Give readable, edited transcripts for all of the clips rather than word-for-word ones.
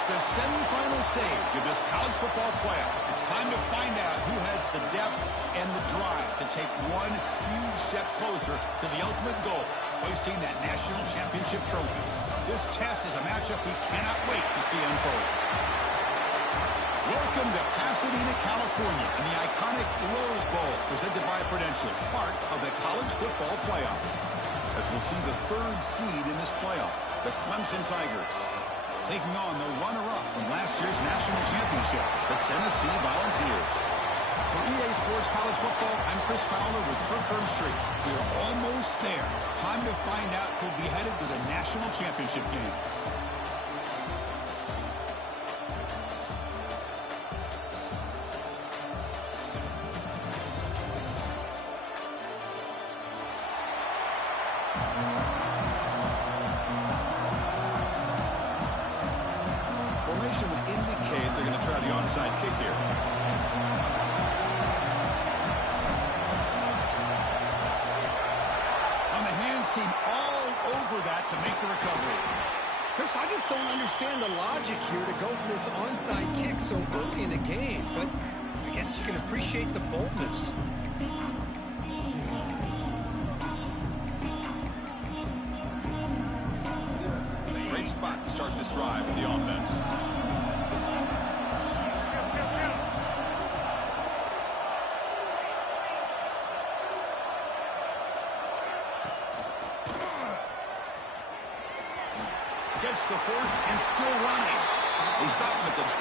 It's the semifinal stage of this college football playoff. It's time to find out who has the depth and the drive to take one huge step closer to the ultimate goal, hoisting that national championship trophy. This test is a matchup we cannot wait to see unfold. Welcome to Pasadena, California, in the iconic Rose Bowl, presented by Prudential, part of the college football playoff. As we'll see the third seed in this playoff, the Clemson Tigers, taking on the runner-up from last year's national championship, the Tennessee Volunteers. For EA Sports College Football, I'm Chris Fowler with Kirk Street. We are almost there. Time to find out who'll be headed to the national championship game. Formation would indicate they're going to try the onside kick here. On the hands team all over that to make the recovery. Chris, I just don't understand the logic here to go for this onside kick so early in the game, but I guess you can appreciate the boldness. Great spot to start this drive for the offense. Gets the first and still running. They stop him at the 22.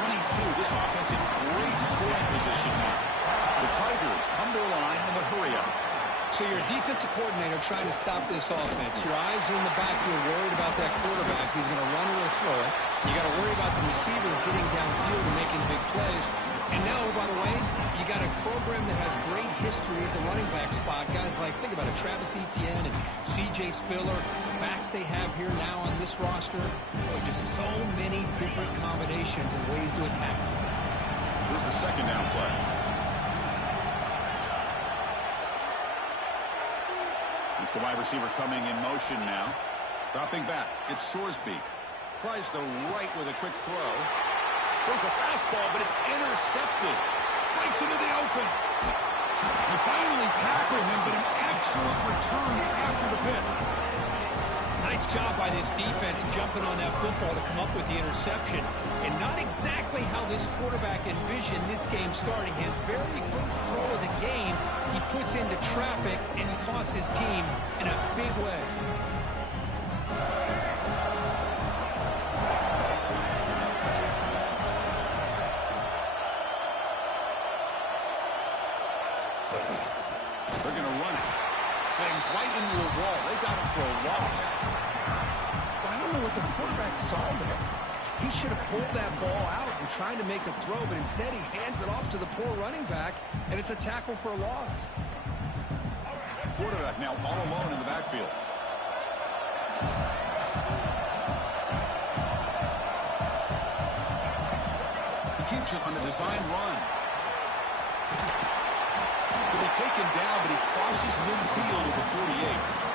This offense in great scoring position now. The Tigers come to the line in the hurry-up. So you're a defensive coordinator trying to stop this offense. Your eyes are in the backfield, worried about that quarterback who's going to run or throw it. You got to worry about the receivers getting downfield and making big plays. And now, by the way, you got a program that has great history at the running back spot. Guys like, think about it, Travis Etienne and C.J. Spiller, backs they have here now on this roster. Boy, just so many different combinations and ways to attack. Here's the second down play. It's the wide receiver coming in motion now. Dropping back, it's Sorsby. Tries the right with a quick throw. There's a fastball, but it's intercepted. Breaks into the open. They finally tackle him, but an excellent return after the pit. Nice job by this defense jumping on that football to come up with the interception. And not exactly how this quarterback envisioned this game starting. His very first throw of the game, he puts into traffic, and he costs his team in a big way. They're going to run it. Sings right into a wall. They got him for a loss. I don't know what the quarterback saw there. He should have pulled that ball out and tried to make a throw, but instead he hands it off to the poor running back, and it's a tackle for a loss. Quarterback now all alone in the backfield. He keeps it on the design run. He'll be taken down, but he crosses midfield at the 48.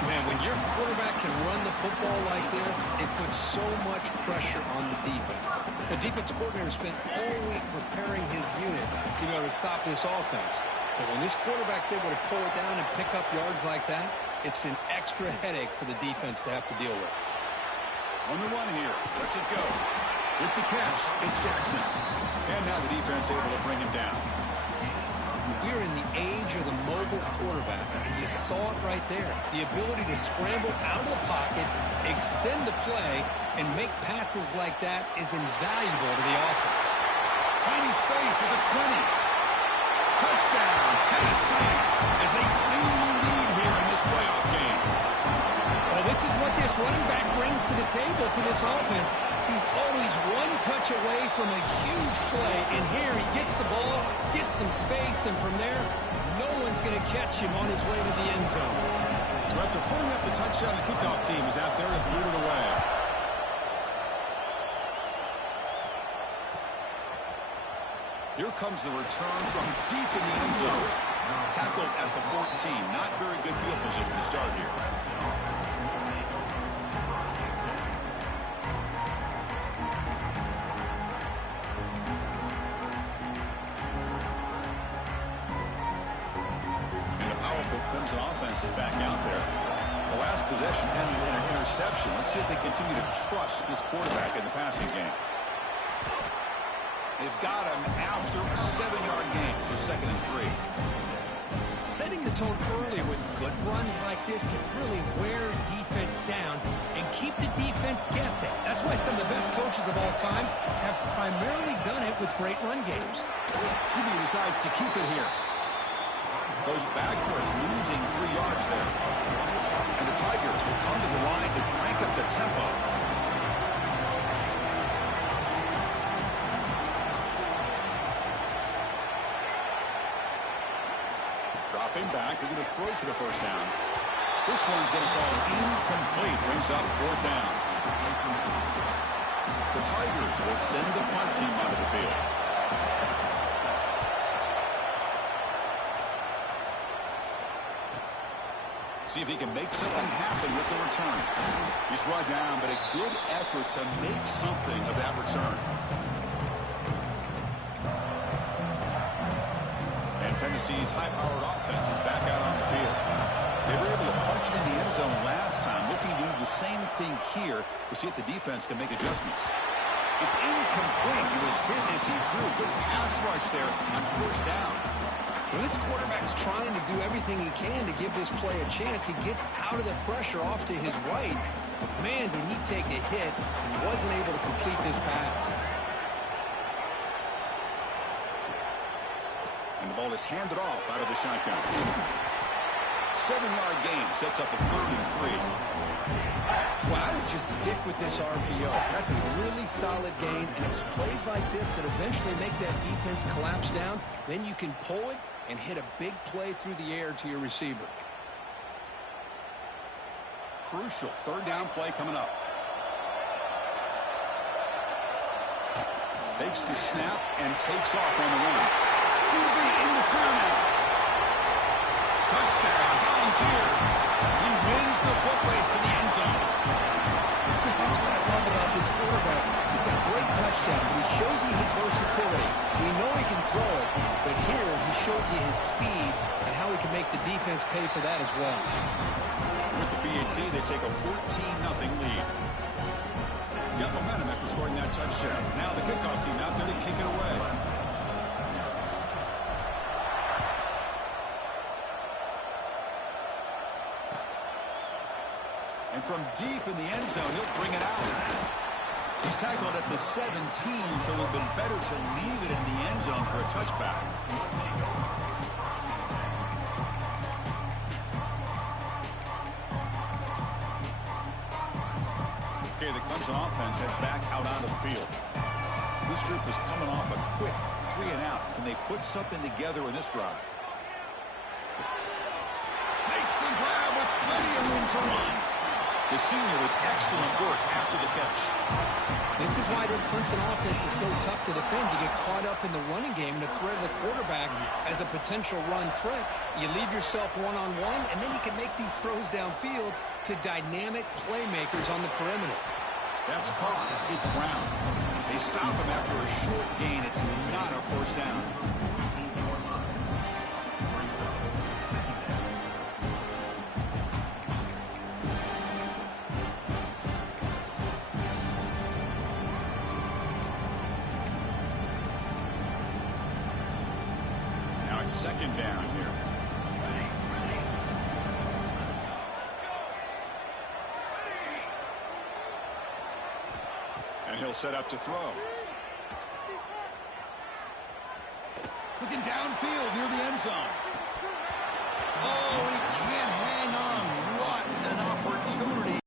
Man, when your quarterback can run the football like this, it puts so much pressure on the defense. The defense coordinator spent all week preparing his unit to be able to stop this offense. But when this quarterback's able to pull it down and pick up yards like that, it's an extra headache for the defense to have to deal with. On the run here, lets it go. With the catch, it's Jackson. And now the defense able to bring him down. We are in the age of the mobile quarterback, and you saw it right there. The ability to scramble out of the pocket, extend the play, and make passes like that is invaluable to the offense. Tiny space at the 20. Touchdown, Tennessee, as they claim the lead here in this playoff game. Well, this is what this running back brings to the table for this offense. He's always one touch away from a huge play, and here he gets the ball, gets some space, and from there, no one's going to catch him on his way to the end zone. So after putting up the touchdown, the kickoff team is out there to boot it away. Here comes the return from deep in the end zone. Tackled at the 14. Not very good field position to start here. offense is back out there. The last possession ended in an interception. Let's see if they continue to trust this quarterback in the passing game. They've got him after a 7-yard gain, so 2nd and 3. Setting the tone early with good runs like this can really wear defense down and keep the defense guessing. That's why some of the best coaches of all time have primarily done it with great run games. He decides to keep it here. Goes backwards, losing 3 yards there. And the Tigers will come to the line to crank up the tempo. Dropping back, they're going to throw for the first down. This one's going to fall incomplete. Brings up 4th down. The Tigers will send the punt team onto the field. See if he can make something happen with the return. He's brought down, but a good effort to make something of that return. And Tennessee's high-powered offense is back out on the field. They were able to punch it in the end zone last time, looking to do the same thing here to see if the defense can make adjustments. It's incomplete. He was hit as he threw. Good pass rush there on 1st down. When this quarterback's trying to do everything he can to give this play a chance, he gets out of the pressure off to his right. Man, did he take a hit and wasn't able to complete this pass. And the ball is handed off out of the shotgun. 7-yard gain sets up a 3rd and 3. Well, I would just stick with this RPO. That's a really solid gain, and it's plays like this that eventually make that defense collapse down. Then you can pull it and hit a big play through the air to your receiver. Crucial 3rd down play coming up. Takes the snap and takes off on the run. QB in the clear now. Touchdown, Volunteers. He wins the foot race to the end zone. Chris, that's what I love about this quarterback. It's a great touchdown. He shows you his versatility. We know he can throw it, but here he shows you his speed and how he can make the defense pay for that as well. With the BAT, they take a 14-0 lead. Got momentum after scoring that touchdown. Now the kickoff team out there to kick it away. And from deep in the end zone, he'll bring it out. He's tackled at the 17, so it would have been better to leave it in the end zone for a touchback. Okay, the Clemson offense heads back out onto the field. This group is coming off a quick 3-and-out. Can they put something together in this drive? Makes the grab with plenty of room to run. The senior with excellent work after the catch. This is why this Clemson offense is so tough to defend. You get caught up in the running game, the threat of the quarterback as a potential run threat. You leave yourself one-on-one, and then you can make these throws downfield to dynamic playmakers on the perimeter. That's caught. It's Brown. They stop him after a short gain. It's not a 1st down. Now it's 2nd down here. And he'll set up to throw. Looking downfield near the end zone. Oh, he can't hang on. What an opportunity.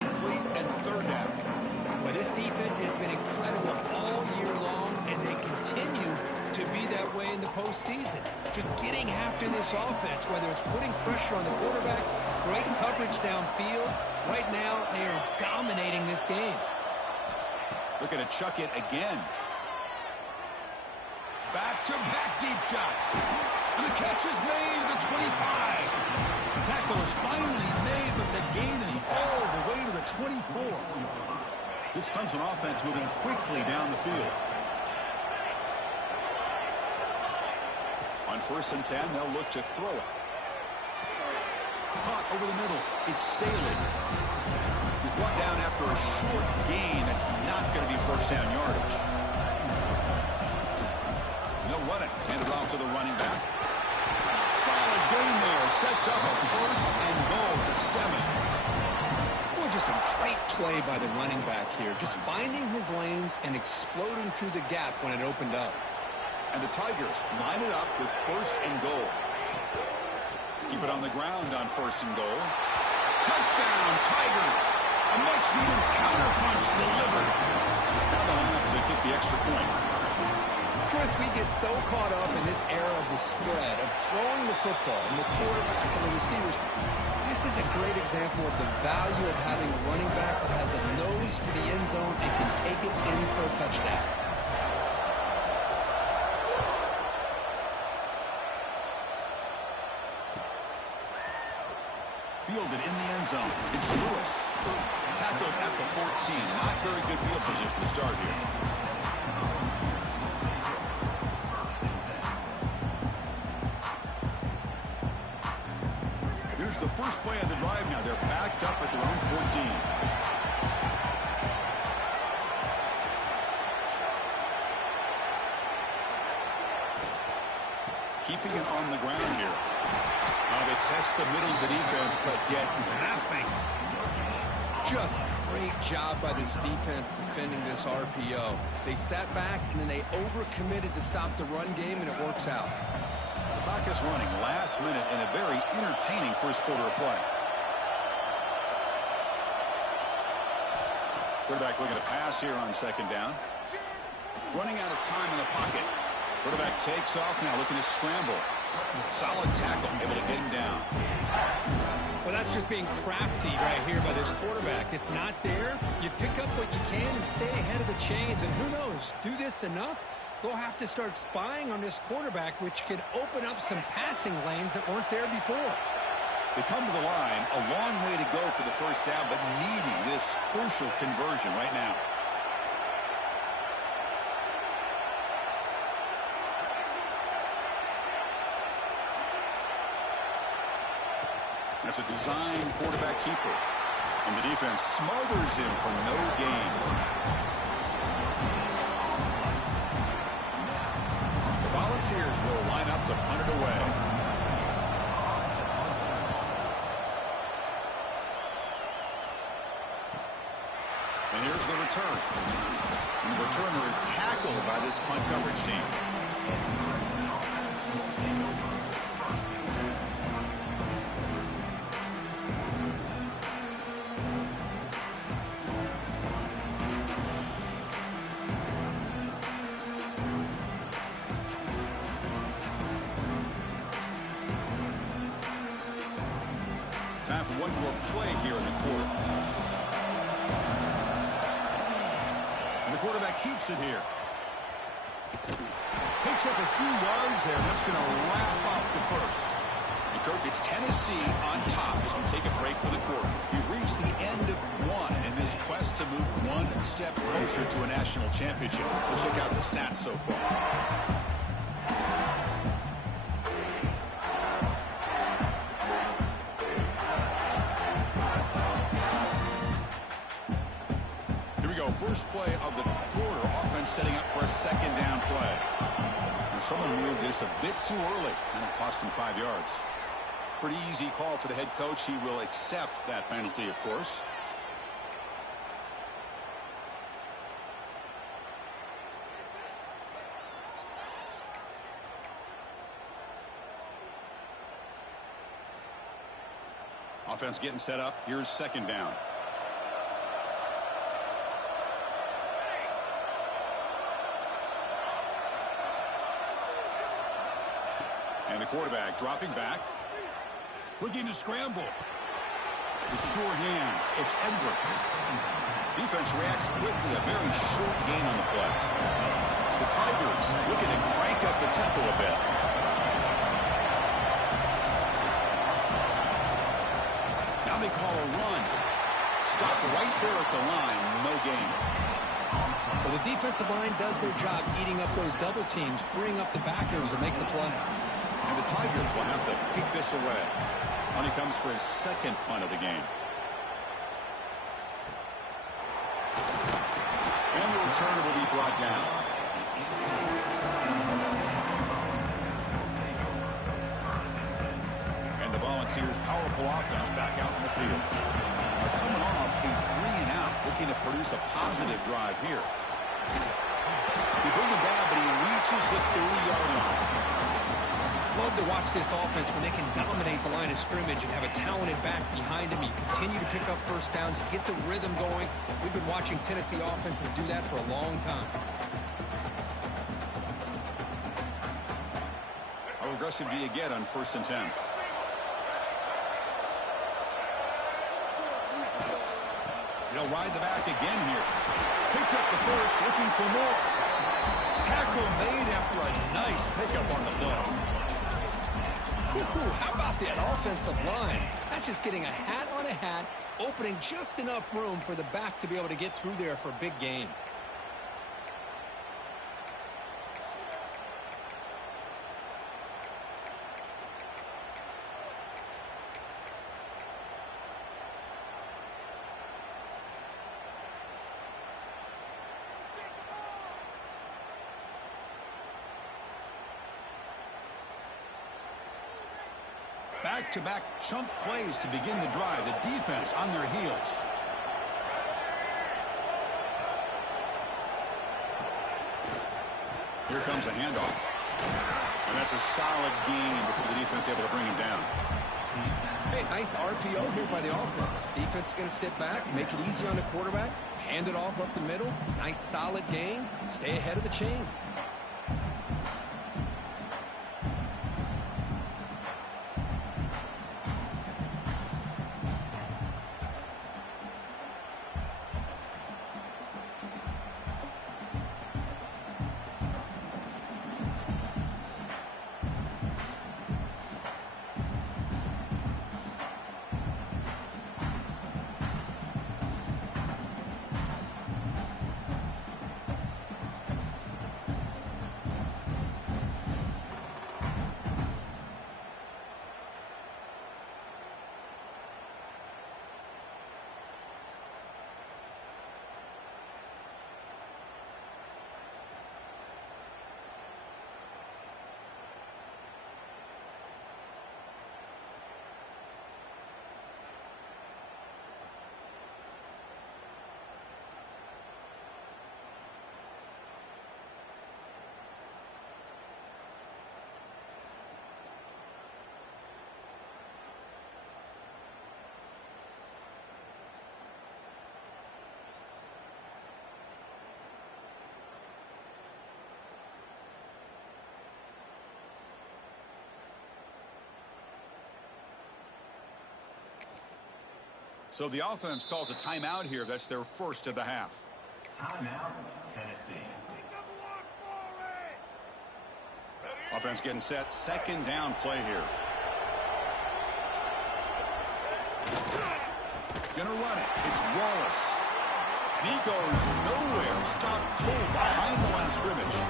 Complete and 3rd down. Well, this defense has been incredible all year long, and they continue to be that way in the postseason. Just getting after this offense, whether it's putting pressure on the quarterback, great coverage downfield. Right now, they are dominating this game. Looking to chuck it again. Back-to-back deep shots. And the catch is made, the 25. The tackle is finally made, but the gain is all the way to the 24. This Clemson offense moving quickly down the field. On 1st and 10, they'll look to throw it. Caught over the middle. It's Staley. He's brought down after a short gain. That's not going to be first down yardage. They'll run it. Hand it off to the running back. Solid gain there. Sets up a 1st and goal at the 7. Well, just a great play by the running back here. Just finding his lanes and exploding through the gap when it opened up. And the Tigers line it up with 1st and goal. Keep it on the ground on 1st and goal. Touchdown, Tigers! A much-needed counterpunch delivered. Now they'll have to kick the extra point. Chris, we get so caught up in this era of the spread, of throwing the football, and the quarterback and the receivers. This is a great example of the value of having a running back that has a nose for the end zone and can take it in for a touchdown. Fielded in the end zone. It's Lewis. Tackled at the 14. Not very good field position to start here. Here's the first play of the drive now. They're backed up at their own 14. Keeping it on the ground here. They test the middle of the defense, but get nothing. Just great job by this defense defending this RPO. They sat back, and then they overcommitted to stop the run game, and it works out. The clock is running last minute in a very entertaining first quarter of play. Quarterback looking to pass here on 2nd down. Running out of time in the pocket. Quarterback takes off now, looking to scramble. Solid tackle, able to get him down. Well, that's just being crafty right here by this quarterback. It's not there. You pick up what you can and stay ahead of the chains. And who knows, do this enough, they'll have to start spying on this quarterback, which could open up some passing lanes that weren't there before. They come to the line, a long way to go for the first down, but needing this crucial conversion right now. That's a design quarterback keeper. And the defense smothers him for no gain. The Volunteers will line up to punt it away. And here's the return. And the returner is tackled by this punt coverage team. Time for one more play here in the quarter. And the quarterback keeps it here. Picks up a few yards there. That's going to wrap up the first. And Kirk, it's Tennessee on top as we take a break for the quarter. We've reached the end of one in this quest to move one step closer to a national championship. Let's check out the stats so far. First play of the quarter, offense setting up for a 2nd down play. And someone moved this a bit too early, and it cost him 5 yards. Pretty easy call for the head coach. He will accept that penalty, of course. Offense getting set up. Here's 2nd down. And the quarterback dropping back. Looking to scramble. The sure hands. It's Edwards. Defense reacts quickly. A very short gain on the play. The Tigers looking to crank up the tempo a bit. Now they call a run. Stopped right there at the line. No gain. Well, the defensive line does their job eating up those double teams, freeing up the backers to make the play. And the Tigers will have to kick this away. On he comes for his second punt of the game. And the returner will be brought down. And the Volunteers' powerful offense back out in the field. They're coming off a 3-and-out, looking to produce a positive drive here. They bring him down, but he reaches the 30-yard line. Love to watch this offense when they can dominate the line of scrimmage and have a talented back behind them. You continue to pick up first downs, you get the rhythm going. We've been watching Tennessee offenses do that for a long time. How aggressive do you get on 1st and 10? He'll ride the back again here. Picks up the first, looking for more. Tackle made after a nice pickup on the play. How about that offensive line? That's just getting a hat on a hat, opening just enough room for the back to be able to get through there for a big gain. Back-to-back chunk plays to begin the drive. The defense on their heels. Here comes a handoff. And that's a solid gain before the defense able to bring him down. Hey, nice RPO here by the offense. Defense is going to sit back, make it easy on the quarterback, hand it off up the middle. Nice solid gain. Stay ahead of the chains. So the offense calls a timeout here. That's their first of the half. Timeout, Tennessee. Offense getting set. Second down play here. Gonna run it. It's Wallace. And he goes nowhere. Stopped cold behind the line of scrimmage.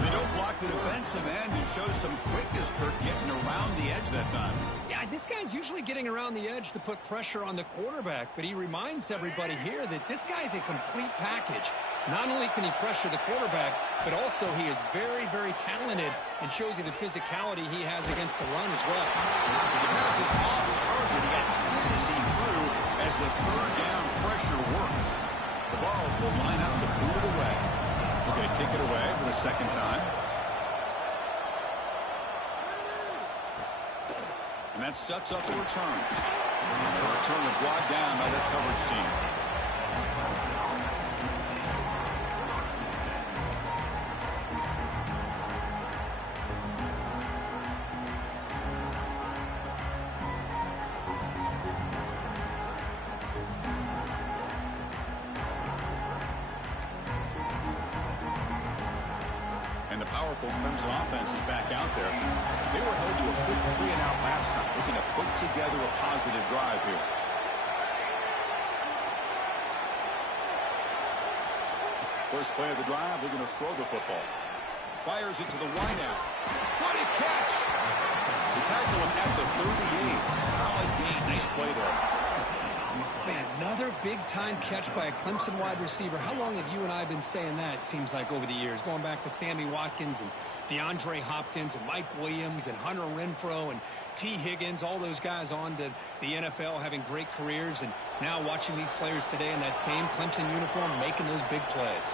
They don't block the defensive end and shows some quickness, Kirk, getting around the edge that time. Yeah, this guy's usually getting around the edge to put pressure on the quarterback, but he reminds everybody here that this guy's a complete package. Not only can he pressure the quarterback, but also he is very, very talented and shows you the physicality he has against the run as well. The pass is off target. He got hit as he threw as the third down pressure worked. The Vols will line up to boot it away. We're going to kick it away for the second time. And that sets up a return. The return brought down by their coverage team. And the powerful Clemson offense is back out there. They were held to a quick 3-and-out last time, looking to put together a positive drive here. First play of the drive, they're going to throw the football. Fires it to the wideout. What a catch! at the 38. Solid gain. Nice play there. Man, another big-time catch by a Clemson wide receiver. How long have you and I been saying that, it seems like, over the years? Going back to Sammy Watkins and DeAndre Hopkins and Mike Williams and Hunter Renfrow and T. Higgins, all those guys on to the NFL having great careers. And now watching these players today in that same Clemson uniform making those big plays.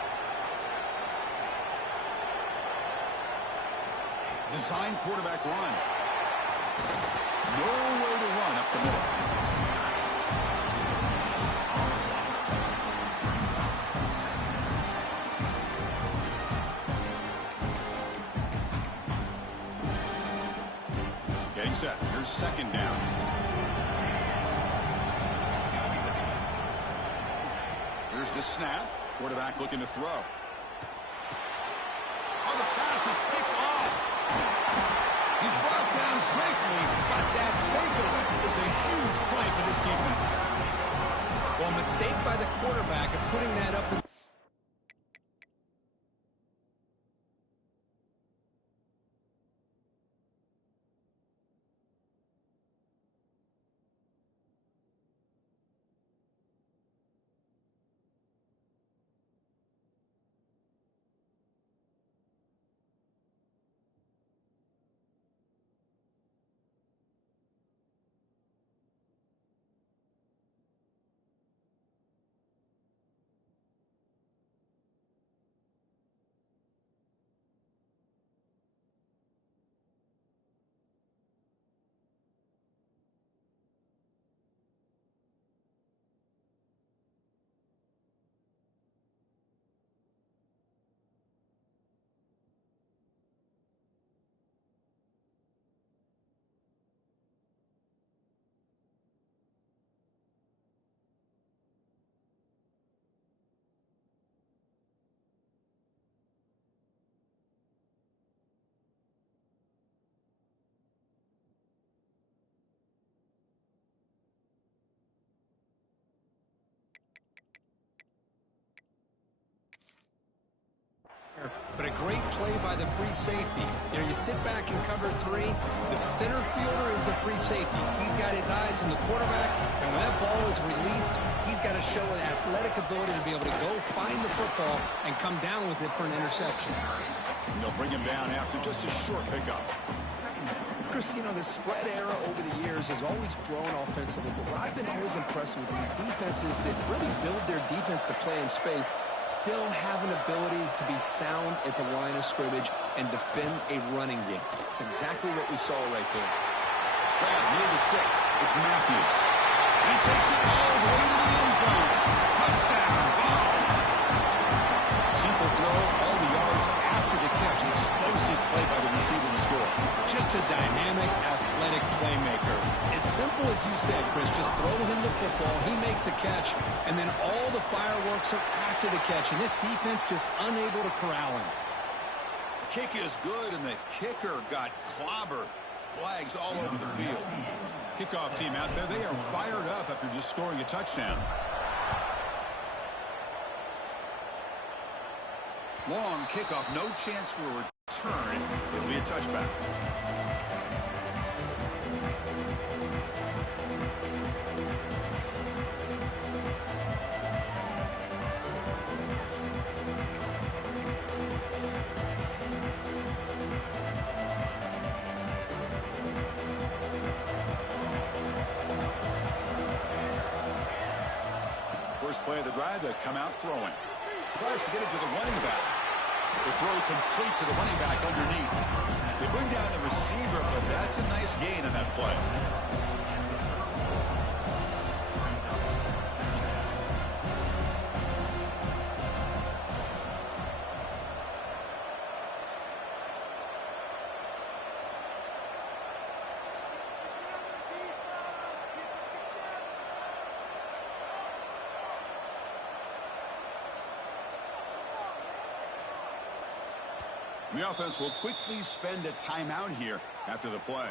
Design quarterback run. Nowhere to run up the middle. Getting set. Here's second down. Here's the snap. Quarterback looking to throw. Oh, the pass is picked off. He's brought down quickly, but that takeaway is a huge play for this defense. Well, a mistake by the quarterback of putting that up. But a great play by the free safety. You know, you sit back in cover three. The center fielder is the free safety. He's got his eyes on the quarterback, and when that ball is released, he's got to show an athletic ability to be able to go find the football and come down with it for an interception. And they'll bring him down after just a short pickup. Chris, you know, the spread era over the years has always grown offensively, but what I've been always impressed with the defenses that really build their defense to play in space still have an ability to be sound at the line of scrimmage and defend a running game. It's exactly what we saw right there. Grab near the sticks. It's Matthews. He takes it all the way to the end zone. Touchdown, Vols. Simple throw, all the yards after the catch. Explosive play by the receiver to score. Just a dynamic, athletic playmaker. As simple as you said, Chris, just throw him the football, he makes a catch, and then all the fireworks are after the catch, and this defense just unable to corral him. Kick is good, and the kicker got clobbered. Flags all over the field. Kickoff team out there, they are fired up after just scoring a touchdown. Long kickoff, no chance for a return. It'll be a touchback. First play of the drive, they come out throwing. Tries to get it to the running back. The throw complete to the running back underneath. They bring down the receiver, but that's a nice gain on that play. The offense will quickly spend a timeout here after the play.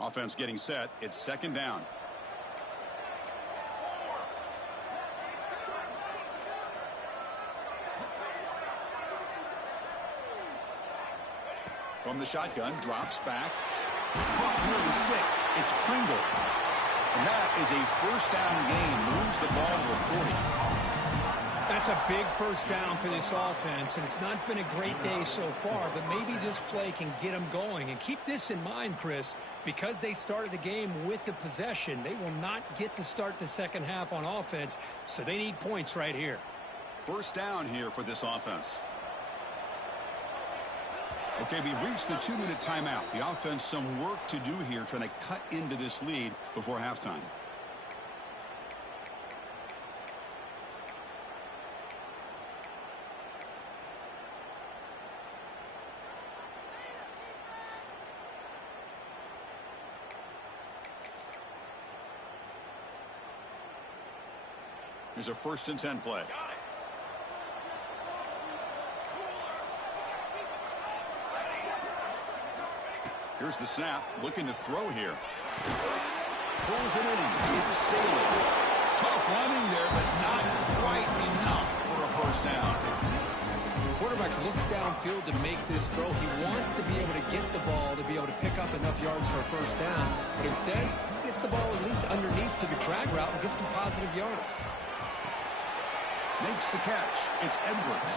Offense getting set. It's second down. From the shotgun, drops back. Caught near the sticks. It's Pringle. And that is a first down gain. Moves the ball to the 40. That's a big first down for this offense, and it's not been a great day so far, but maybe this play can get them going. And keep this in mind, Chris, because they started the game with the possession, they will not get to start the second half on offense, so they need points right here. First down here for this offense. Okay, we've reached the 2-minute timeout. The offense some work to do here, trying to cut into this lead before halftime. Here's a 1st and 10 play. Here's the snap, looking to throw here. Pulls it in. It's Staley. Tough running there, but not quite enough for a first down. The quarterback looks downfield to make this throw. He wants to be able to get the ball to be able to pick up enough yards for a first down. But instead, he gets the ball at least underneath to the drag route and gets some positive yards. Makes the catch. It's Edwards.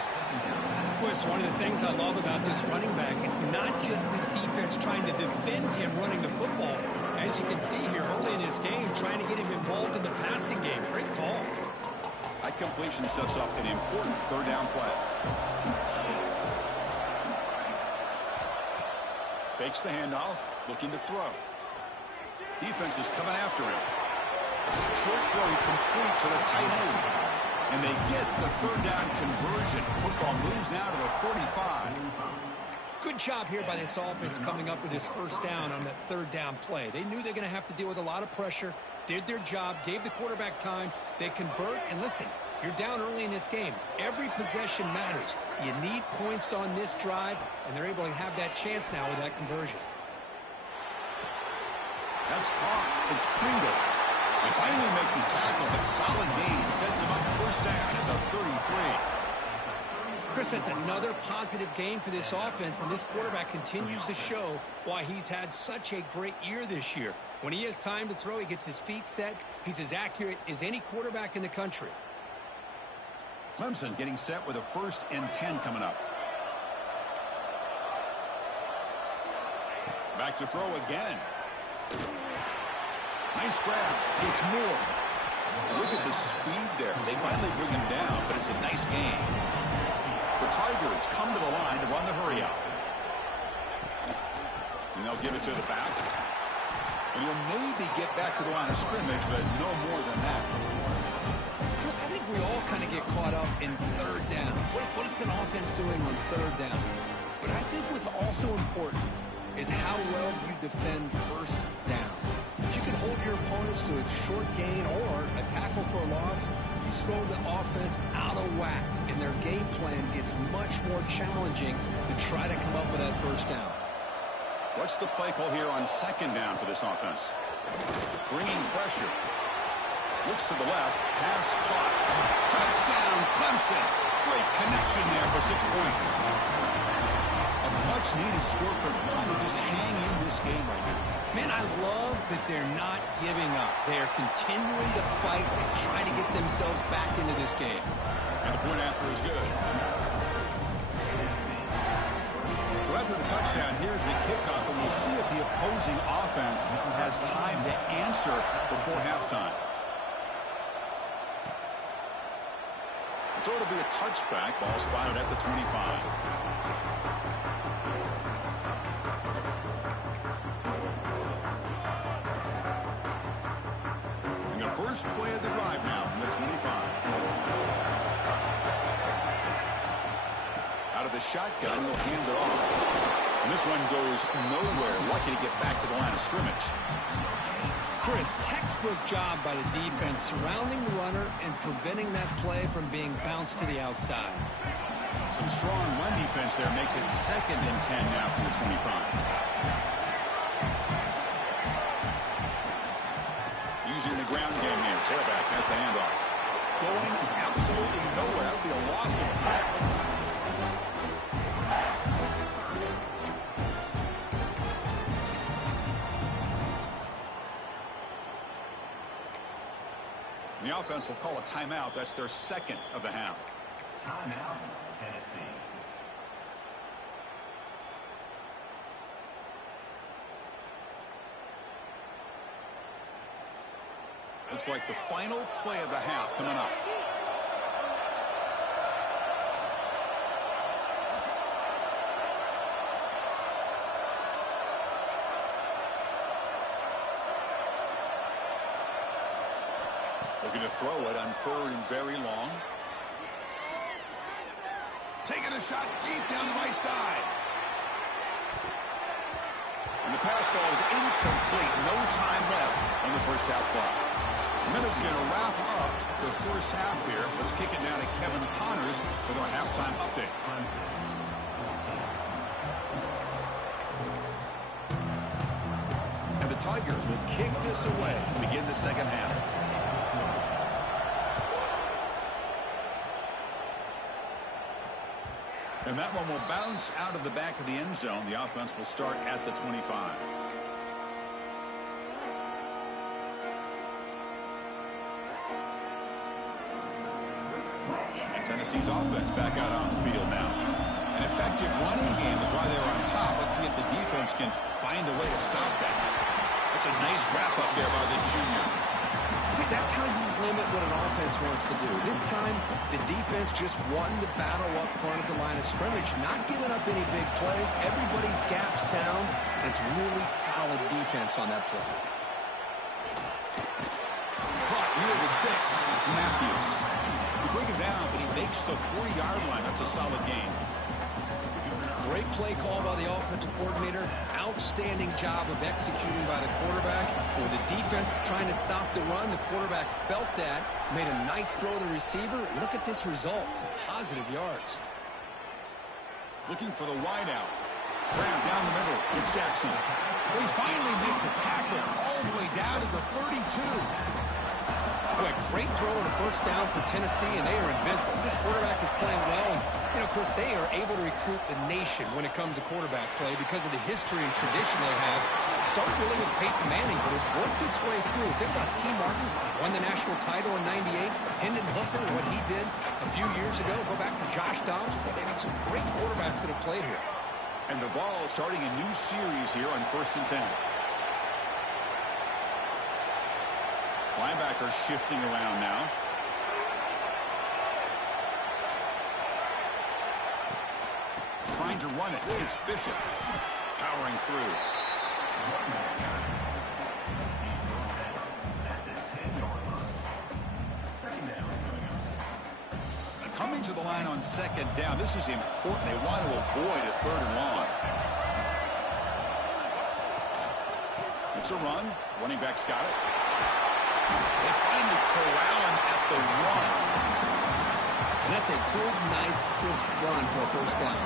Well, it's one of the things I love about this running back. It's not just this defense trying to defend him running the football. As you can see here early in his game, trying to get him involved in the passing game. Great call. That completion sets up an important third down play. Fakes the handoff, looking to throw. Defense is coming after him. Short throw complete to the tight end. And they get the third down conversion. Football moves now to the 45. Good job here by this offense coming up with this first down on that third down play. They knew they're going to have to deal with a lot of pressure, did their job, gave the quarterback time. They convert, and listen, you're down early in this game. Every possession matters. You need points on this drive, and they're able to have that chance now with that conversion. That's caught. It's Pringle. They finally make the tackle, but solid gain sets him up first down at the 33. Chris, that's another positive game for this offense, and this quarterback continues to show why he's had such a great year this year. When he has time to throw, he gets his feet set. He's as accurate as any quarterback in the country. Clemson getting set with a 1st and 10 coming up. Back to throw again. Nice grab. It's Moore. Look at the speed there. They finally bring him down, but it's a nice gain. The Tigers come to the line to run the hurry out. And they'll give it to the back. And he'll maybe get back to the line of scrimmage, but no more than that. Chris, I think we all kind of get caught up in third down. What's an offense doing on third down? But I think what's also important is how well you defend first down. If you can hold your opponents to a short gain or a tackle for a loss, you throw the offense out of whack, and their game plan gets much more challenging to try to come up with that first down. What's the play call here on second down for this offense? Bringing pressure. Looks to the left. Pass caught. Touchdown, Clemson. Great connection there for 6 points. A much-needed score for them, trying to just hang in this game right now. Man, I love that they're not giving up. They are continuing to fight and try to get themselves back into this game. And the point after is good. So after the touchdown, here's the kickoff, and we'll see if the opposing offense has time to answer before halftime. So it'll be a touchback. Ball spotted at the 25. And the first play of the drive now from the 25. Out of the shotgun, he'll hand it off. And this one goes nowhere. Lucky to get back to the line of scrimmage. Chris, textbook job by the defense surrounding the runner and preventing that play from being bounced to the outside. Some strong run defense there makes it 2nd and 10 now from the 25. using the ground game here. Tailback has the handoff. Going absolutely nowhere. That would be a loss of play. The offense will call a timeout. That's their second of the half. Timeout, Tennessee. Looks like the final play of the half coming up. Looking to throw it on 3rd and very long. Taking a shot deep down the right side. And the pass falls incomplete. No time left on the first half clock. Minute's going to wrap up the first half here. Let's kick it down to Kevin Connors with our halftime update. And the Tigers will kick this away to begin the second half. And that one will bounce out of the back of the end zone. The offense will start at the 25. Tennessee's offense back out on the field now. An effective running game is why they're on top. Let's see if the defense can find a way to stop that. That's a nice wrap up there by the junior. See, that's how you limit what an offense wants to do. This time, the defense just won the battle up front at the line of scrimmage, not giving up any big plays. Everybody's gap sound. It's really solid defense on that play. Caught near the sticks. It's Matthews. You bring him down, but he makes the 40-yard line. That's a solid gain. Great play call by the offensive coordinator. Outstanding job of executing by the quarterback. With the defense trying to stop the run, the quarterback felt that, made a nice throw to the receiver. Look at this result. Some positive yards. Looking for the wideout. Graham down the middle. It's Jackson. We finally make the tackle all the way down to the 32. Boy, great throw and a first down for Tennessee, and they are in business. This quarterback is playing well, and, you know, Chris, they are able to recruit the nation when it comes to quarterback play because of the history and tradition they have. Started really with Peyton Manning, but has worked its way through. Think about T. Martin, won the national title in '98. Hendon Hooker, what he did a few years ago. Go back to Josh Dobbs. But they've had some great quarterbacks that have played here. And the ball starting a new series here on 1st and 10. Linebacker shifting around now. Trying to run it. It's Bishop. Powering through. Coming to the line on 2nd down. This is important. They want to avoid a 3rd and long. It's a run. Running back's got it. They finally corral him at the 1. And that's a good, nice, crisp run for a first down.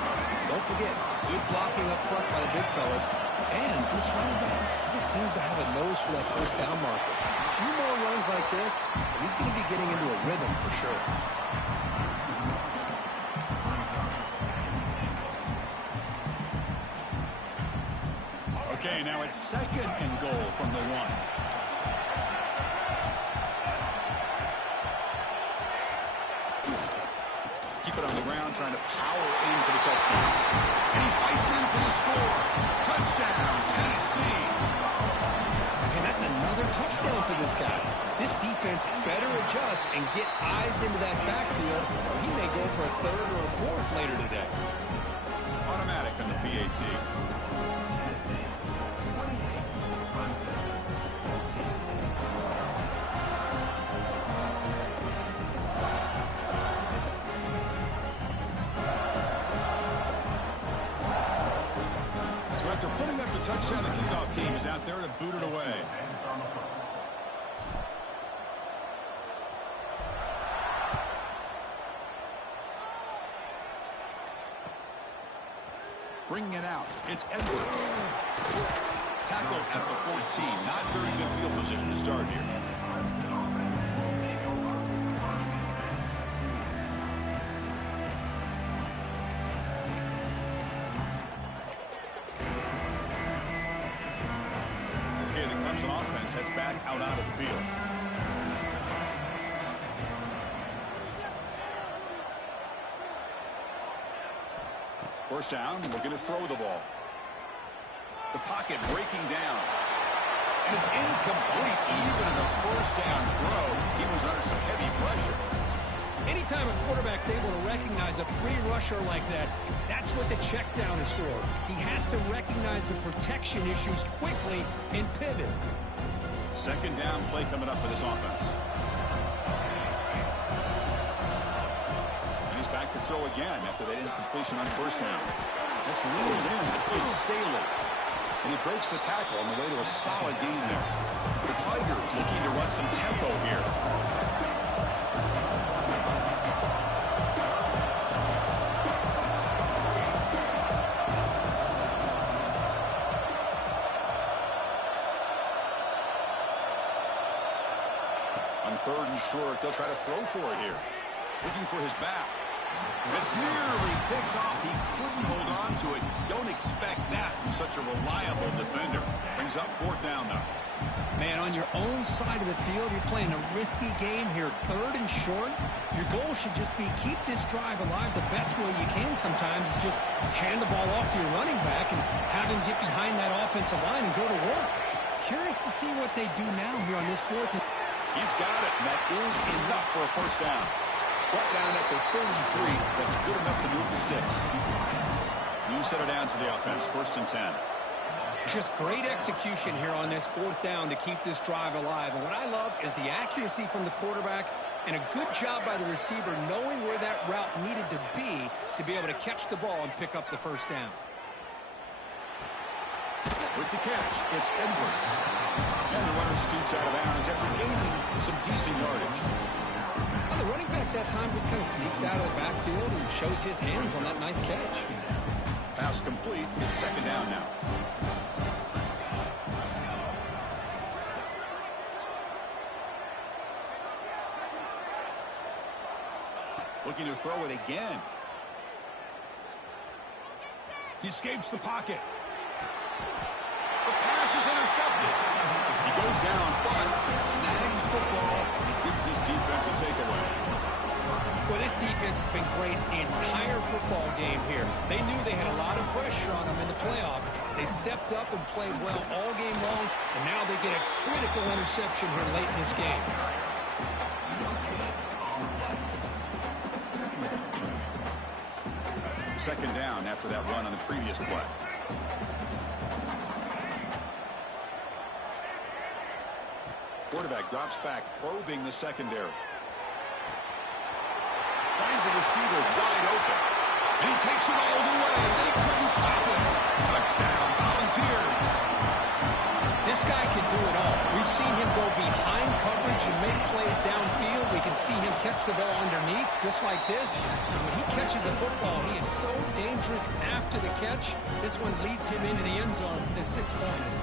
Don't forget, good blocking up front by the big fellas. And this running back, he just seems to have a nose for that first down marker. A few more runs like this, and he's going to be getting into a rhythm for sure. Okay, now it's 2nd and goal from the 1. Keep it on the ground, trying to power in for the touchdown. And he fights in for the score. Touchdown, Tennessee. And that's another touchdown for this guy. This defense better adjust and get eyes into that backfield, or he may go for a 3rd or a 4th later today. Automatic on the PAT. After putting up the touchdown, the kickoff team is out there to boot it away. Bringing it out, it's Edwards. Tackle at the 14. Not very good field position to start here. Clemson offense heads back out onto the field. First down, looking to throw the ball. The pocket breaking down. And it's incomplete. Even in the first down throw, he was under some heavy pressure. Anytime a quarterback's able to recognize a free rusher like that, that's what the check down is for. He has to recognize the protection issues quickly and pivot. Second down play coming up for this offense. And he's back to throw again after that incompletion on first down. That's reeled in. It's Staley. And he breaks the tackle on the way to a solid gain there. The Tigers looking to run some tempo here. On third and short, they'll try to throw for it here. Looking for his back. It's nearly picked off. He couldn't hold on to it. Don't expect that from such a reliable defender. Brings up fourth down, though. Man, on your own side of the field, you're playing a risky game here. Third and short, your goal should just be keep this drive alive the best way you can sometimes. Is just hand the ball off to your running back and have him get behind that offensive line and go to work. Curious to see what they do now here on this fourth. He's got it, and that is enough for a first down. Brought down at the 33. That's good enough to move the sticks. New set it down to the offense. First and 10. Just great execution here on this fourth down to keep this drive alive. And what I love is the accuracy from the quarterback and a good job by the receiver knowing where that route needed to be able to catch the ball and pick up the first down. With the catch, it's Edwards. And the runner scoots out of bounds after gaining some decent yardage. Well, the running back that time just kind of sneaks out of the backfield and shows his hands on that nice catch. Pass complete. It's second down now. Looking to throw it again. He escapes the pocket. The pass is intercepted. He goes down, but snags the ball and gives this defense a takeaway. Well, this defense has been great the entire football game here. They knew they had a lot of pressure on them in the playoff. They stepped up and played well all game long, and now they get a critical interception here late in this game. Second down after that run on the previous play. Quarterback drops back, probing the secondary. Finds a receiver wide open. And he takes it all the way. They couldn't stop him. Touchdown, Volunteers. This guy can do it all. We've seen him go behind coverage and make plays downfield. We can see him catch the ball underneath, just like this. And when he catches a football, he is so dangerous after the catch. This one leads him into the end zone for the 6 points.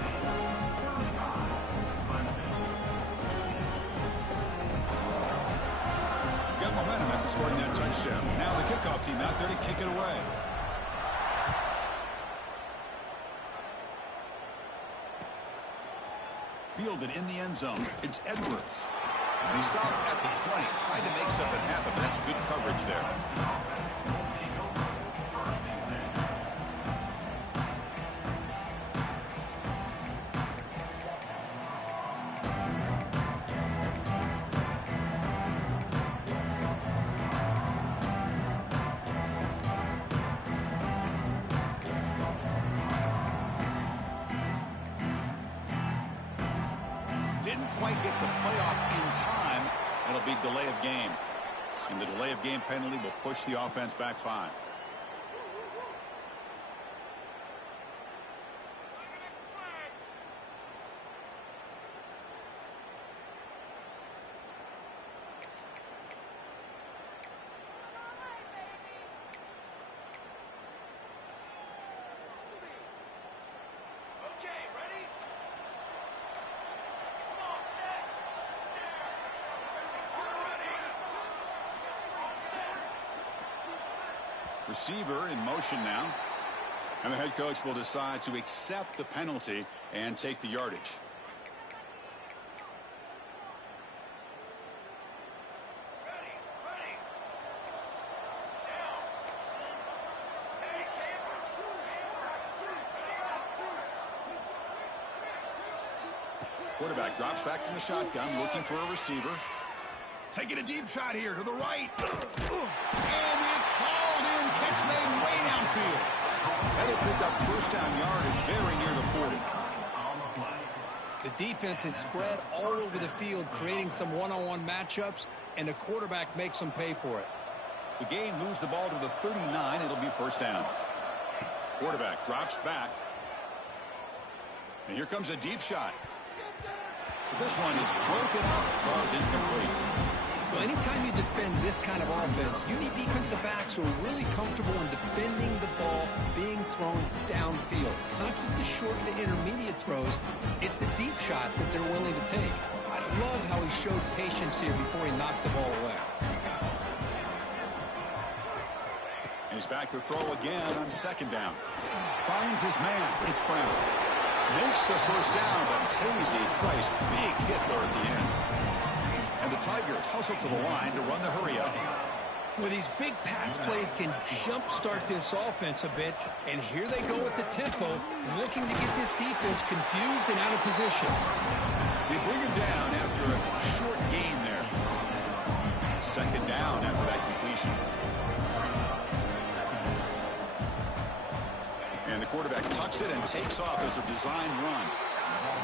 Got momentum after scoring that touchdown. Now the kickoff team out there to kick it away. Fielded in the end zone. It's Edwards. And he stopped at the 20, trying to make something happen. That's good coverage there. Didn't quite get the playoff in time. It'll be delay of game. And the delay of game penalty will push the offense back 5. Receiver in motion now. And the head coach will decide to accept the penalty and take the yardage. Quarterback drops back from the shotgun, looking for a receiver. Taking a deep shot here to the right. And it's hauled in. Catch made way downfield. That'll pick up first down yardage very near the 40. The defense is spread all over the field, creating some one-on-one matchups, and the quarterback makes them pay for it. The game moves the ball to the 39. It'll be first down. Quarterback drops back. And here comes a deep shot. But this one is broken up. Ball's incomplete. Well, anytime you defend this kind of offense, you need defensive backs who are really comfortable in defending the ball being thrown downfield. It's not just the short to intermediate throws, it's the deep shots that they're willing to take. I love how he showed patience here before he knocked the ball away. And he's back to throw again on second down. Finds his man. It's Brown. Makes the first down, but pays a price. Big hit there at the end. And the Tigers hustle to the line to run the hurry up. Well, these big pass plays can jumpstart this offense a bit, and here they go with the tempo, looking to get this defense confused and out of position. They bring him down after a short gain there. Second down after that completion. And the quarterback tucks it and takes off as a design run.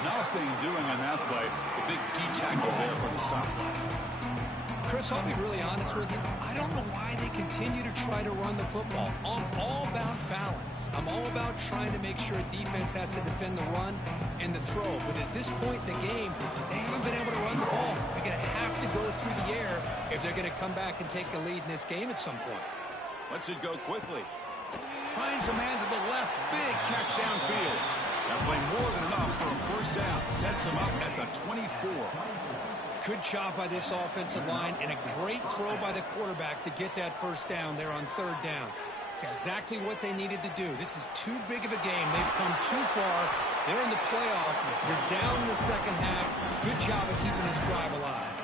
Nothing doing on that play. The big D-tackle there for the stop. Chris, I'll be really honest with you. I don't know why they continue to try to run the football. I'm all about balance. I'm all about trying to make sure a defense has to defend the run and the throw. But at this point in the game, they haven't been able to run the ball. They're going to have to go through the air if they're going to come back and take the lead in this game at some point. Lets it go quickly. Finds a man to the left. Big catch downfield. That play more than enough for a first down. Sets him up at the 24. Good job by this offensive line and a great throw by the quarterback to get that first down there on third down. It's exactly what they needed to do. This is too big of a game. They've come too far. They're in the playoff. You're down in the second half. Good job of keeping this drive alive.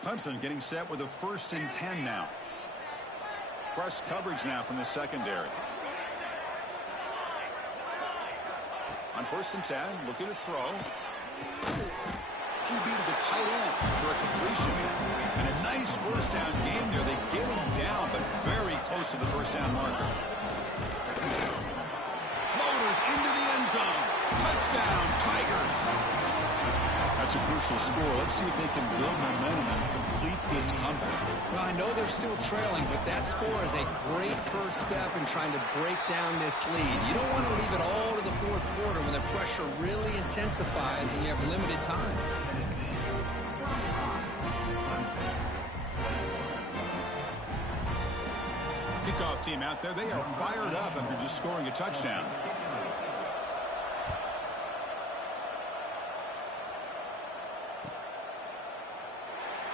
Clemson getting set with a 1st and 10 now. Press coverage now from the secondary. On 1st and 10, looking to throw. QB to the tight end for a completion. And a nice first down game there. They get him down, but very close to the first down marker. Motors into the end zone. Touchdown, Tigers. That's a crucial score. Let's see if they can build momentum and complete this comeback. Well, I know they're still trailing, but that score is a great first step in trying to break down this lead. You don't want to leave it all to the fourth quarter when the pressure really intensifies and you have limited time. Kickoff team out there. They are fired up after just scoring a touchdown.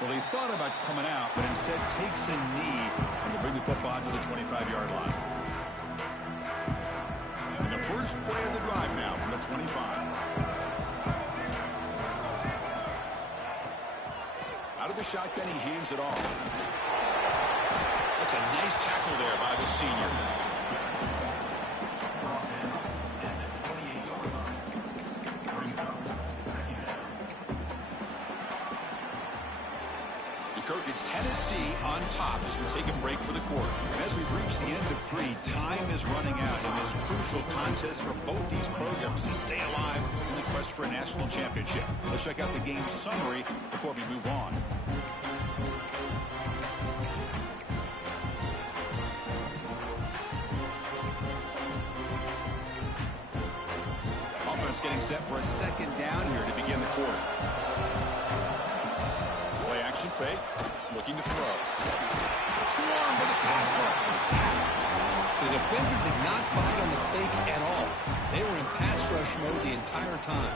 Well, he thought about coming out, but instead takes a knee and will bring the football to the 25-yard line. And the first play of the drive now from the 25. Out of the shotgun, he hands it off. That's a nice tackle there by the senior. Kirk, it's Tennessee on top as we take a break for the quarter. And as we've reached the end of 3, time is running out in this crucial contest for both these programs to stay alive in the quest for a national championship. Let's check out the game summary before we move on. Offense getting set for a second down here to begin the quarter. Action fake, looking to throw. Swarm with a pass rush. The defender did not bite on the fake at all. They were in pass rush mode the entire time.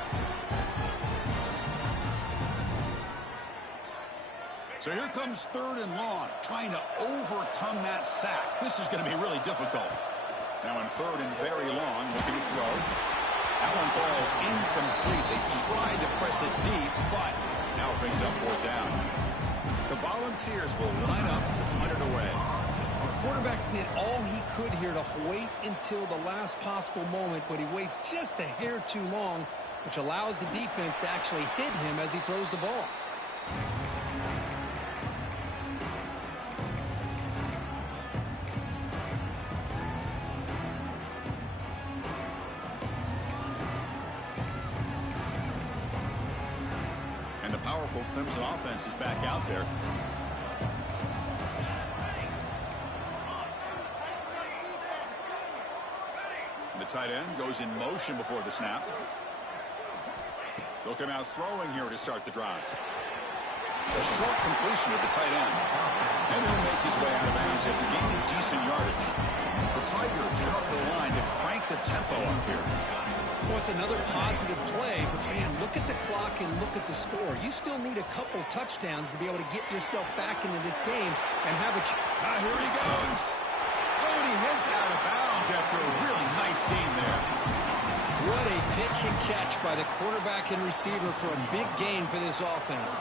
So here comes 3rd and long, trying to overcome that sack. This is going to be really difficult. Now in 3rd and very long, looking to throw. That one falls incomplete. They tried to press it deep, but now it brings up 4th down. The Volunteers will line up to punt it away. A quarterback did all he could here to wait until the last possible moment, but he waits just a hair too long, which allows the defense to actually hit him as he throws the ball. And the powerful Clemson offense is back out there. The tight end goes in motion before the snap. They'll come out throwing here to start the drive. A short completion of the tight end. And he'll make his way out of bounds after gaining decent yardage. The Tigers come up to the line to crank the tempo up here. Well, it's another positive play, but man, look at the clock and look at the score. You still need a couple touchdowns to be able to get yourself back into this game and have a here he goes. Oh, and he heads out of bounds after a really nice game there. What a pitch and catch by the quarterback and receiver for a big gain for this offense.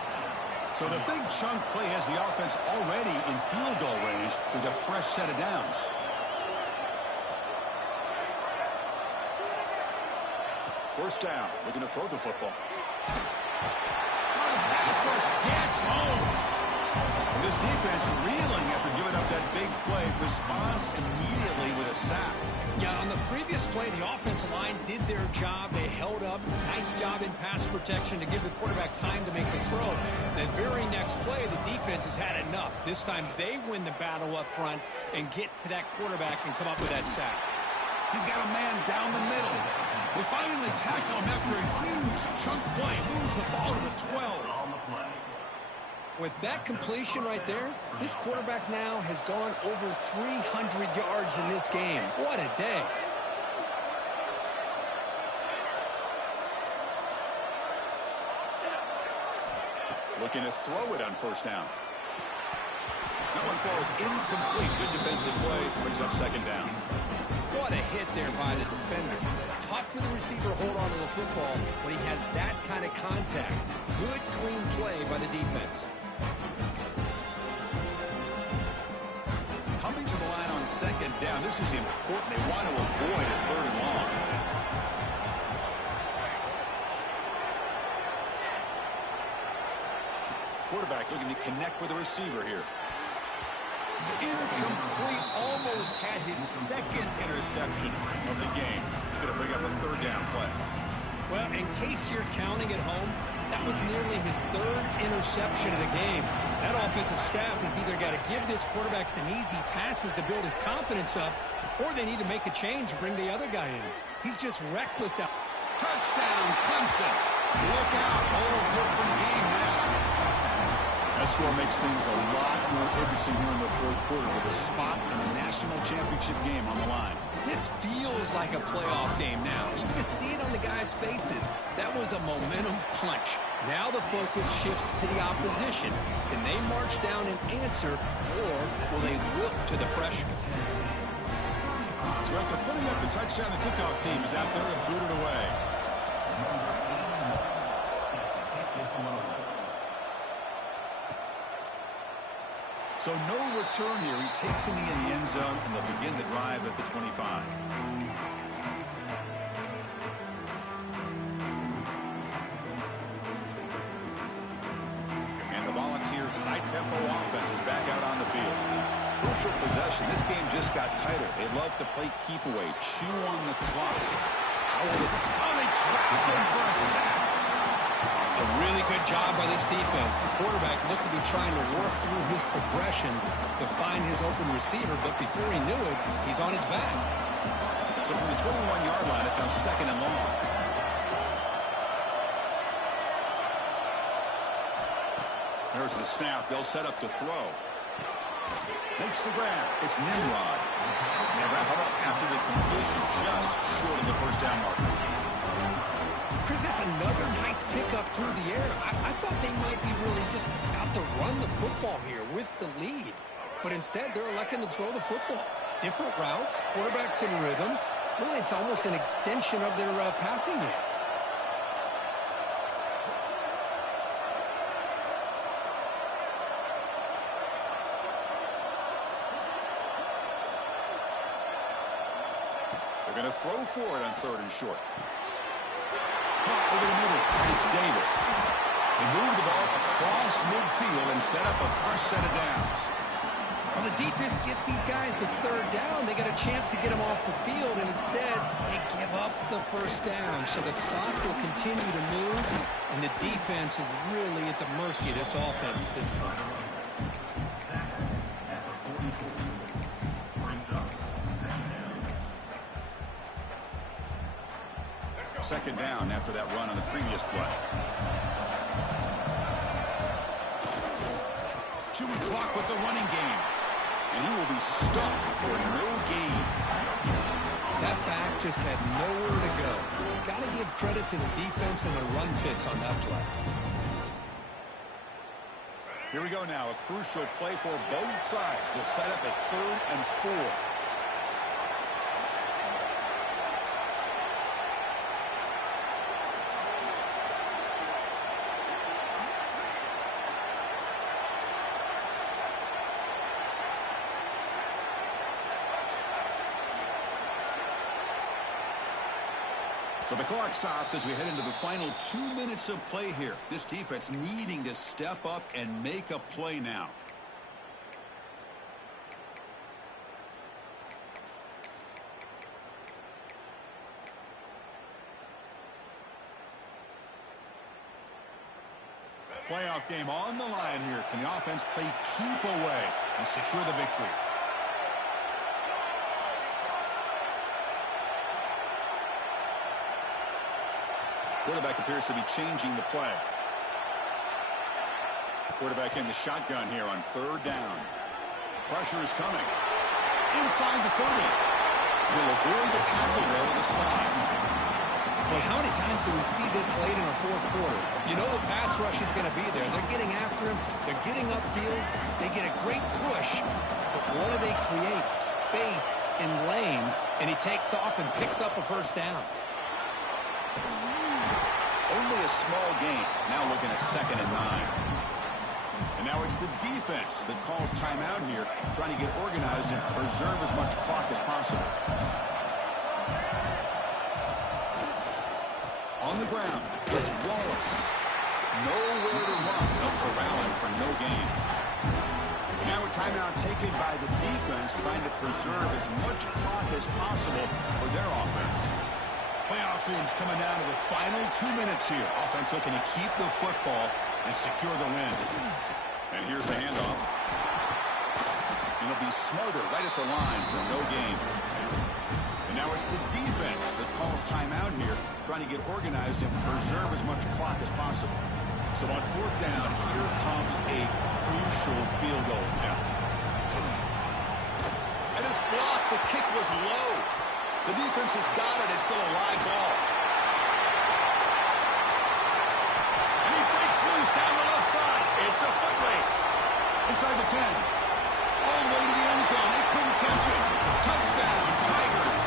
So the big chunk play has the offense already in field goal range with a fresh set of downs. First down, looking to throw the football. The pass rush gets home. This defense reeling after giving up that big play, responds immediately with a sack. Yeah, on the previous play, the offensive line did their job. They held up. Nice job in pass protection to give the quarterback time to make the throw. The very next play, the defense has had enough. This time they win the battle up front and get to that quarterback and come up with that sack. He's got a man down the middle. They finally tackle him after a huge chunk play. Moves the ball to the 12. On the play. With that completion right there, this quarterback now has gone over 300 yards in this game. What a day. Looking to throw it on first down. That one falls incomplete. Good defensive play. Brings up second down. What a hit there by the defender. Tough for the receiver to hold on to the football when he has that kind of contact. Good, clean play by the defense. Coming to the line on second down. This is important. They want to avoid a third and long. Quarterback looking to connect with the receiver here. Incomplete. Almost had his second interception of the game. He's going to bring up a third down play. Well, in case you're counting at home, that was nearly his third interception of the game. That offensive staff has either got to give this quarterback some easy passes to build his confidence up, or they need to make a change and bring the other guy in. He's just reckless out. Touchdown, Clemson. Look out. Whole different game now. That score makes things a lot more interesting here in the fourth quarter with a spot in the national championship game on the line. This feels like a playoff game now. You can see it on the guys' faces. That was a momentum punch. Now the focus shifts to the opposition. Can they march down and answer, or will they look to the pressure? So after putting up the touchdown, the kickoff team is out there to boot it away. So no return here. He takes it in the end zone, and they'll begin the drive at the 25. And the Volunteers' high-tempo offense is back out on the field. Crucial possession. This game just got tighter. They love to play keep away, chew on the clock. Oh, they trap him for a sack. A really good job by this defense. The quarterback looked to be trying to work through his progressions to find his open receiver, but before he knew it, he's on his back. So from the 21-yard line, it's now second and long. There's the snap. They'll set up the throw. Makes the grab. It's Nimrod. They wrap it up after the completion, just short of the first down marker. Chris, that's another nice pickup through the air. I thought they might be really just out to run the football here with the lead. But instead, they're electing to throw the football. Different routes, quarterbacks in rhythm. Really, it's almost an extension of their passing game. They're going to throw for it on 3rd and short. Caught over the middle. It's Davis. They move the ball across midfield and set up a fresh set of downs. Well, the defense gets these guys to 3rd down. They got a chance to get them off the field, and instead they give up the 1st down. So the clock will continue to move, and the defense is really at the mercy of this offense at this point. Second down after that run on the previous play. Chewing clock with the running game. And he will be stuffed for no gain. That back just had nowhere to go. Got to give credit to the defense and the run fits on that play. Here we go now. A crucial play for both sides. They'll set up a 3rd and 4. So the clock stops as we head into the final 2 minutes of play here. This defense needing to step up and make a play now. Playoff game on the line here. Can the offense play keep away and secure the victory? Quarterback appears to be changing the play. Quarterback in the shotgun here on 3rd down. Pressure is coming. Inside the 30. He'll avoid the tackle there to the side. Well, how many times do we see this late in the 4th quarter? You know the pass rush is going to be there. They're getting after him. They're getting upfield. They get a great push. But what do they create? Space and lanes. And he takes off and picks up a 1st down. Only a small gain. Now looking at 2nd and 9. And now it's the defense that calls timeout here, trying to get organized and preserve as much clock as possible. On the ground, it's Wallace. Nowhere to run. No corralling for no gain. And now a timeout taken by the defense, trying to preserve as much clock as possible for their offense. Playoff games coming down to the final 2 minutes here. Offense looking to keep the football and secure the win. And here's the handoff. It'll be smarter right at the line for no gain. And now it's the defense that calls timeout here, trying to get organized and preserve as much clock as possible. So on 4th down, here comes a crucial field goal attempt. And it's blocked. The kick was low. The defense has got it. It's still a live ball. And he breaks loose down the left side. It's a foot race. Inside the 10. All the way to the end zone. They couldn't catch it. Touchdown, Tigers.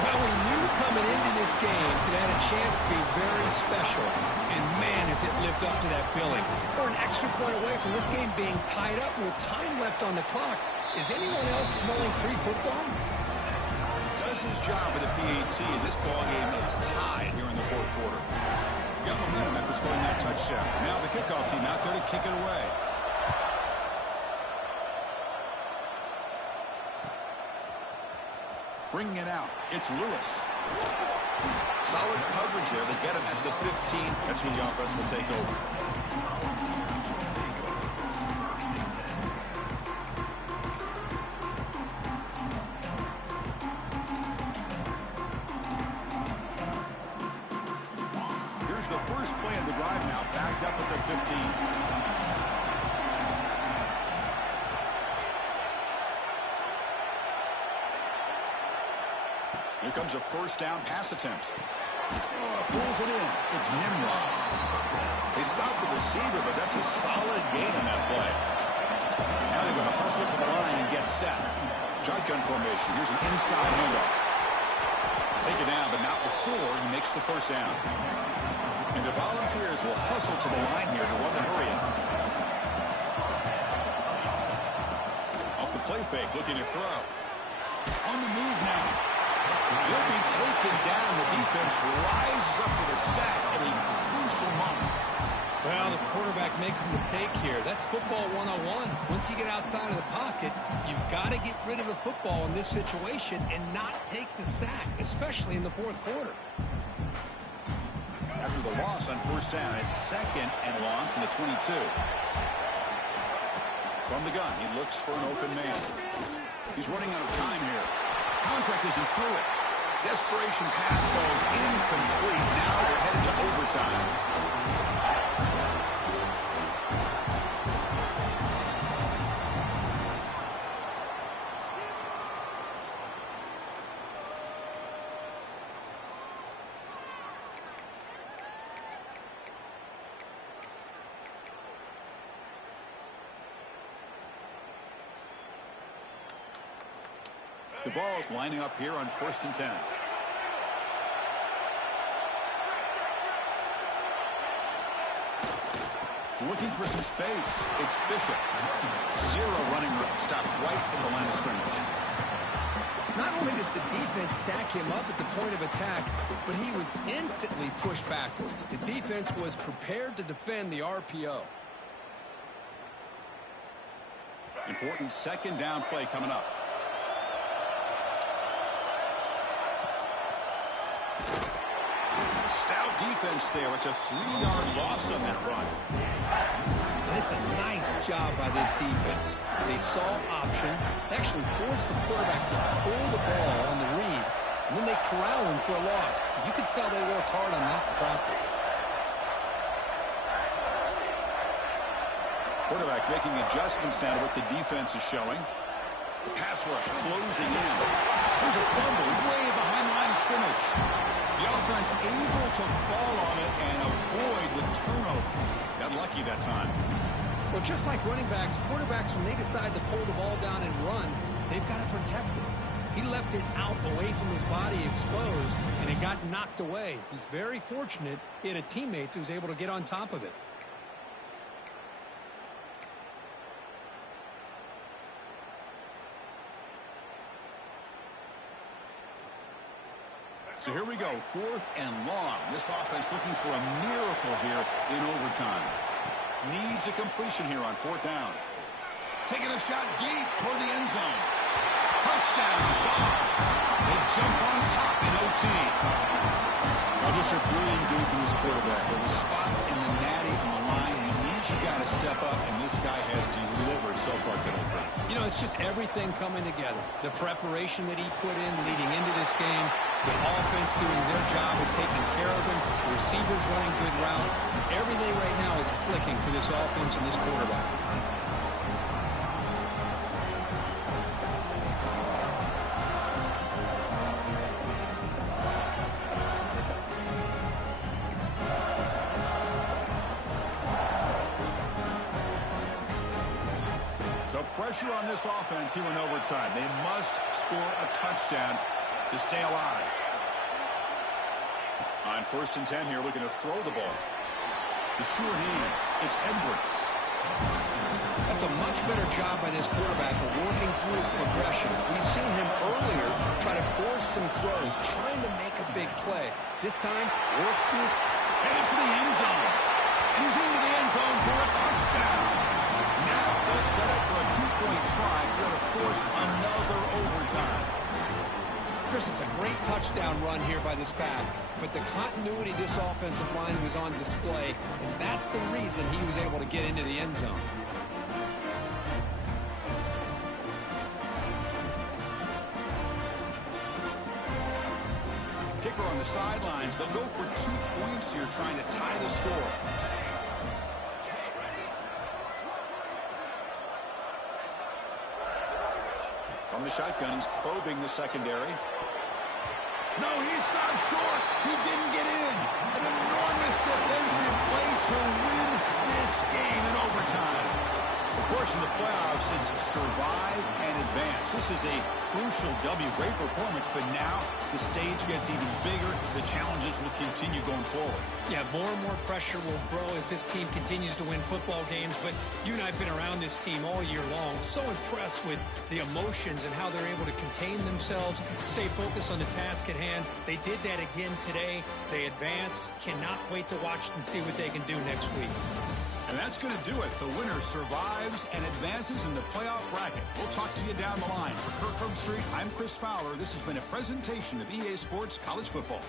Well, we knew coming into this game it had a chance to be very special. And, man, has it lived up to that billing. We're an extra point away from this game being tied up with time left on the clock. Is anyone else smelling free football? Does his job with the PAT, and this ball game is tied here in the 4th quarter. Got momentum after scoring that touchdown. Now the kickoff team out there to kick it away. Bringing it out, it's Lewis. Solid coverage there. They get him at the 15. That's when the offense will take over. The first play of the drive now, backed up at the 15. Here comes a 1st down pass attempt. Pulls it in. It's Nimrod. They stop the receiver, but that's a solid gain on that play. Now they're going to hustle to the line and get set. Shotgun formation. Here's an inside handoff. Take it down, but not before he makes the 1st down. And the Volunteers will hustle to the line here to run the hurry up. Off the play fake, looking to throw. On the move now. He'll be taken down. The defense rises up with a sack at a crucial moment. Well, the quarterback makes a mistake here. That's football 101. Once you get outside of the pocket, you've got to get rid of the football in this situation and not take the sack, especially in the fourth quarter. After the loss on first down, it's 2nd and long from the 22. From the gun, he looks for an open man. He's running out of time here. Contact as he threw it. Desperation pass falls incomplete. Now we're headed to overtime. The ball's lining up here on 1st and 10. Looking for some space. It's Bishop. 0 running room. Stopped right at the line of scrimmage. Not only does the defense stack him up at the point of attack, but he was instantly pushed backwards. The defense was prepared to defend the RPO. Important 2nd down play coming up. Stout defense there. It's a 3-yard loss on that run. That's a nice job by this defense. They saw option, actually forced the quarterback to pull the ball on the read, and then they corral him for a loss. You could tell they worked hard on that in practice. Quarterback making adjustments now to what the defense is showing. The pass rush closing in. There's a fumble way behind the line of scrimmage. The offense able to fall on it and avoid the turnover. Got lucky that time. Well, just like running backs, quarterbacks, when they decide to pull the ball down and run, they've got to protect it. He left it out away from his body exposed, and it got knocked away. He's very fortunate he had a teammate who was able to get on top of it. So here we go, 4th and long. This offense looking for a miracle here in overtime. Needs a completion here on 4th down. Taking a shot deep toward the end zone. Touchdown, Dogs. They jump on top in OT. Well, just a brilliant game from this quarterback. With the spot in the natty on the line, you got to step up, and this guy has delivered so far today. You know, it's just everything coming together. The preparation that he put in leading into this game, the offense doing their job of taking care of him, the receivers running good routes. Everything right now is clicking for this offense and this quarterback. So pressure on this offense here in overtime. They must score a touchdown to stay alive. On 1st and 10 here, looking to throw the ball. The sure hands. It's Edwards. That's a much better job by this quarterback of working through his progressions. We've seen him earlier try to force some throws, trying to make a big play. This time, works through his... Headed for the end zone. And he's into the end zone for a touchdown. Now they'll set up for a 2-point try to force another overtime. Chris, it's a great touchdown run here by this back, but the continuity of this offensive line was on display, and that's the reason he was able to get into the end zone. Kicker on the sidelines. They'll go for 2 points here, trying to tie the score. From the shotgun, he's probing the secondary. No, he stopped short. He didn't get in. An enormous defensive play to win this game in overtime. Of course, approaching the playoffs, it's survive and advance. This is a crucial W. Great performance, but now the stage gets even bigger. The challenges will continue going forward. Yeah, more and more pressure will grow as this team continues to win football games. But you and I have been around this team all year long. So impressed with the emotions and how they're able to contain themselves, stay focused on the task at hand. They did that again today. They advance. Cannot wait to watch and see what they can do next week. And that's going to do it. The winner survives and advances in the playoff bracket. We'll talk to you down the line. For Kirk Herbstreit, I'm Chris Fowler. This has been a presentation of EA Sports College Football.